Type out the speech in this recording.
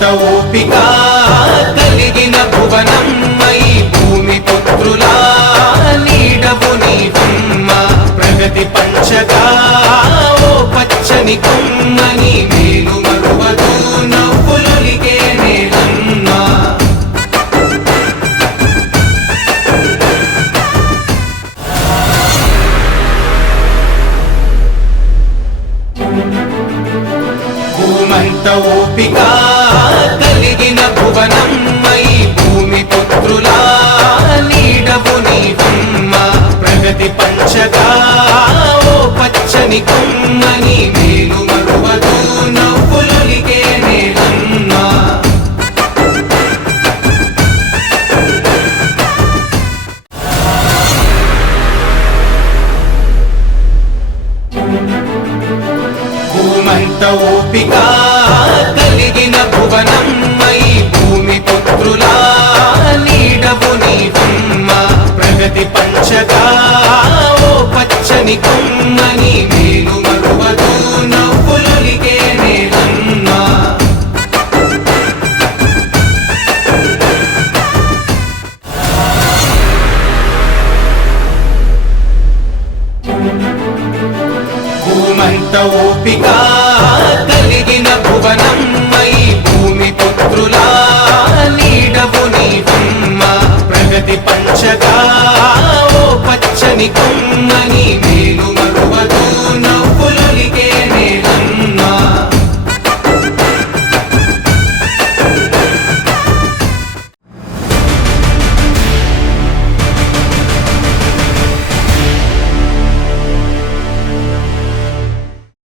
భూమంత ఓపిక కలిగిన భువనమ్మై భూమి పుత్రులా నీడవు నీవమ్మ ప్రగతి పంచగా ఓ పచ్చని కొమ్మని మేలు మరువదు నవ్వులొలికే నేలమ్మ భూమంత ఓపిక కలిగిన భువనమ్మై భూమి పుత్రులా నీడవు నీవమ్మ ప్రగతి పంచగా ఓ పచ్చని కొమ్మని మేలు మరువదు నవ్వులొలికే నేలమ్మ భూమంత ఓపిక కలిగిన భువనమ్మై భూమి పుత్రులా నీడవు నీవమ్మ ప్రగతి పంచగా ఓ పచ్చని కొమ్మని మేలు మరువదు నవ్వులొలికే నేలమ్మ భూమంత ఓపిక కలిగిన భువనమ్మై భూమి పుత్రులా నీడవు నీవమ్మ ప్రగతి పంచగా ఓ పచ్చని కొమ్మని